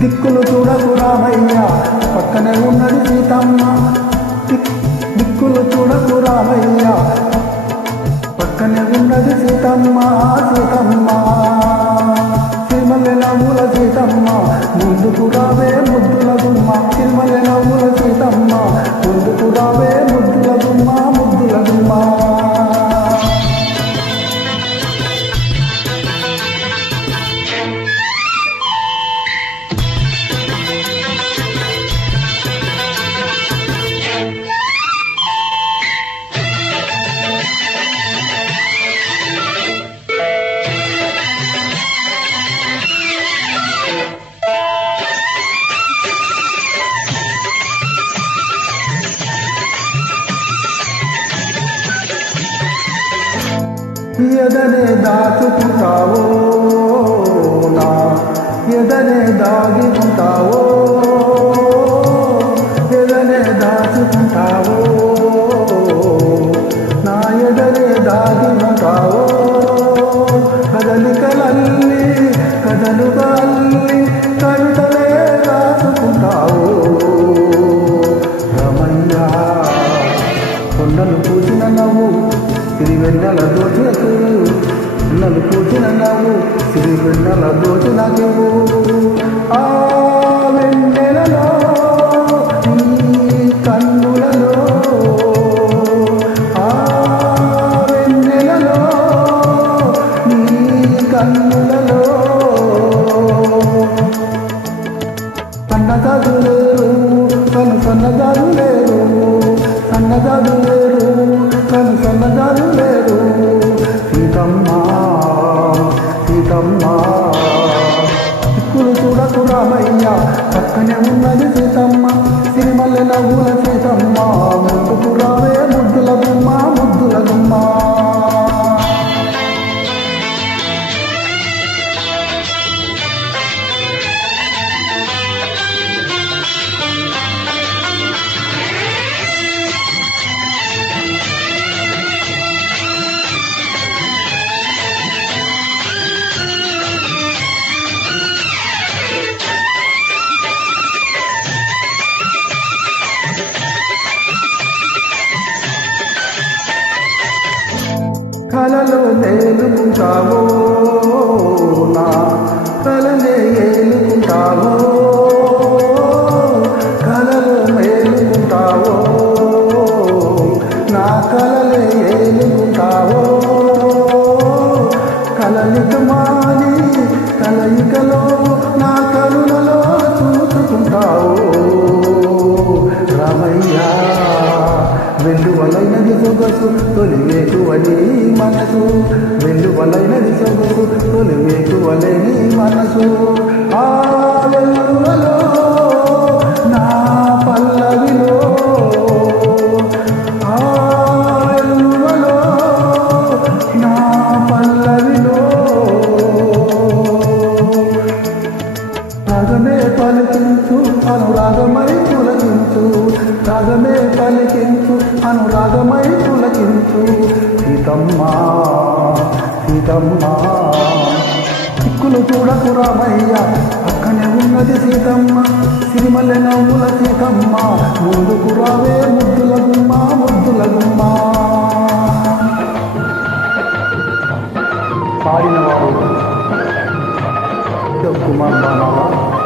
దిక్కులు చూడకు రామయ్య పక్కనే ఉన్నది సీతమ్మ. దిక్కులు చూడకు రామయ్య పక్కనే ఉన్నది సీతమ్మ. సీతమ్మ సిరిమల్లె నవ్వుల సీతమ్మ, ముందుకు రావే ముద్దుల గుమ్మ. సిరిమల్లె నవ్వుల సీతమ్మ, ముందుకు రావే ముద్దుల గుమ్మ, ముద్దుల గుమ్మ. ఎదనే దాచుకుంటావో నా ఎదనే దాగికుంటావో, ఎదనే దాచుకుంటావో నా ఎదనే దాగికుంటావో. కదలికలల్లి కదలుగా అల్లి కవితలే రాసుకుంటావో. రమయ్య కొండలు పూసిన నవ్వు సిరివెన్నెల దోచినకు, నన్ను పూచిన నవ్వు సిరివెన్నెల దోచినకు. ఆ వెన్నెలలో ఈ కన్నులలో, ఆ వెన్నెలలో ఈ కన్నులలో సన్నగాదు లేరు కను సన్నగాదు లేరు, సన్నగాదు లేరు కను సన్నగాదు లేరు. సీతమ్మ సీతమ్మ దిక్కులు చూడకు రామయ్య పక్కనే ఉన్నది సీతమ్మ. సిరిమల్లె నవ్వుల సీతమ్మ, ముందుకు రావే ముద్దుల గుమ్మ, ముద్దుల గుమ్మ. కలలో మేలుకుంటావో నా కలలే ఏలుకుంటావో, కలలో మేలుకుంటావో నా కలలే ఏలుకుంటావో. కలలిక మాని కలయికలో నా కరుణలో చూసుకుంటావో. రామయ్య వెల్లువలైనది సొగసు తొలివేకువని మనసు, వెల్లువలైనది సొగసు తొలివేకువలని మనసు. ఆ వెల్లువలో నా పల్లవిలో, ఆ వెల్లువలో నా పల్లవిలో రాగమే పలికించు అనురాగమై పులకించు, రాగమే పలికించు అనురాగమై పులకించు. సీతమ్మ సీతమ్మ దిక్కులు చూడకు రామయ్య పక్కనే ఉన్నది సీతమ్మ. సిరిమల్లె నవ్వుల సీతమ్మ, ముందుకు రావే ముద్దుల గుమ్మ, ముద్దుల గుమ్మ. పాడినవారు కుమార్ బాణాల.